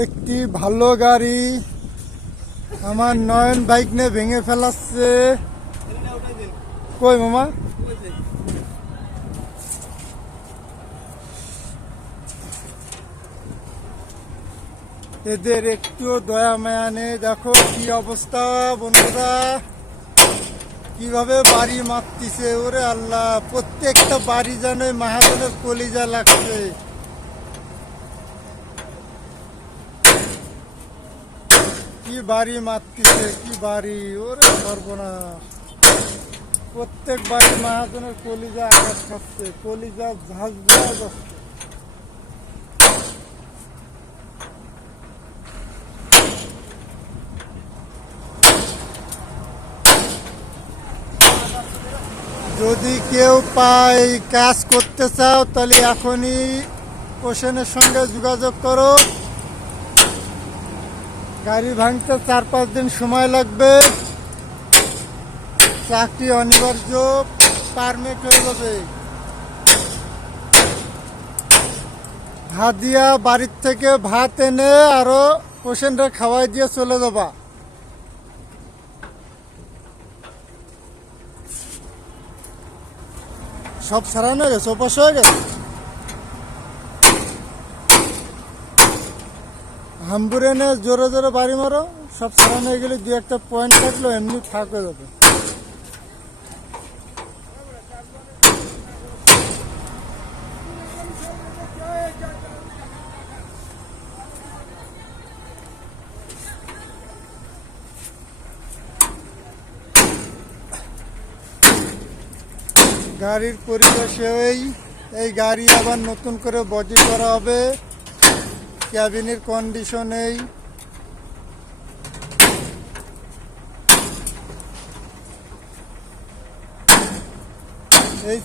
একটি ভালো গাড়ি আমার নয়ন বাইক নিয়ে ভেঙে ফেলাচ্ছে। কই মামা? এদের একটুও দয়া মায়া নেই। দেখো কি অবস্থা বন্ধুরা, কিভাবে বাড়ি মারতিছে। ওরে আল্লাহ, প্রত্যেকটা বাড়ি যেন মাহাজনের কলিজা লাগছে। কি বাড়ি মারতিছে, কি বাড়ি, ওরে সর্বনাশ। প্রত্যেক বাড়ি মাহাজনের কলিজা আঘাত খাচ্ছে, কলিজা ঝাঁঝ যাচ্ছে। যদি কেউ পায় কাজ করতে চাও তাহলে এখনই ওশানের সঙ্গে যোগাযোগ করো। গাড়ি ভাঙতে 4-5 দিন সময় লাগবে। চাকরি অনিবার্য, পারমিট হয়ে যাবে। হাদিয়া বাড়ির থেকে ভাত এনে আরো পেশেন্টরা খাওয়াই দিয়ে চলে যাবা। সব সারানো হয়ে গেছে, অপাস হয়ে গেছে। হাম্বুরে এনে জোরে জোরে বাড়ি মারো, সব সারানো হয়ে গেলে 2-1টা পয়েন্ট থাকলো, এমনি থাক হয়ে যাবে। গাড়ির পরিবেশে এই গাড়ি আবার নতুন করে বডি করা হবে। ক্যাবিনের কন্ডিশন এই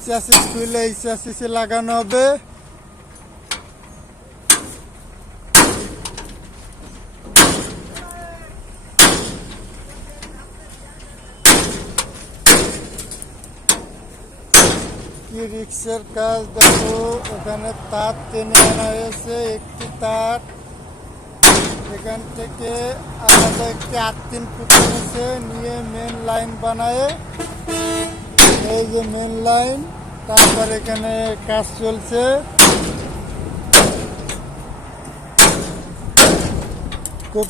চ্যাসিস খুলে এই চ্যাসিসে লাগানো হবে। কি রিক্সের কাজ দেখো, এখানে তার টেনে আনা হয়েছে। একটি তার এখান থেকে আলাদা একটি আর্থিং পুঁতে নিয়েছে, নিয়ে মেন লাইন বানায়। এই যে মেন লাইন, তারপর এখানে কাজ চলছে। খুব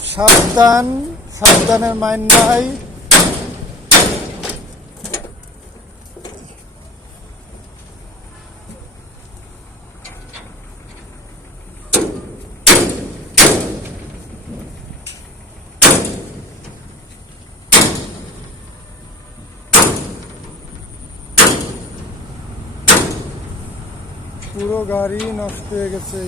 সাবধানের মাইন নাই। পুরো গাড়ি নষ্ট হয়ে গেছে।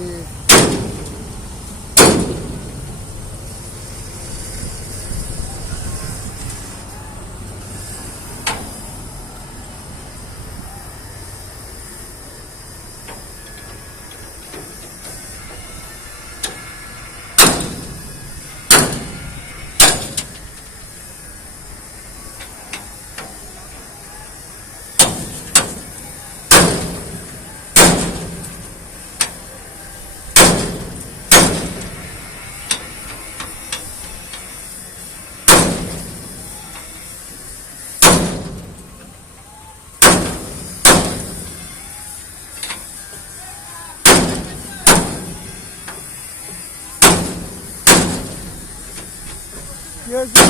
কি হয়েছে?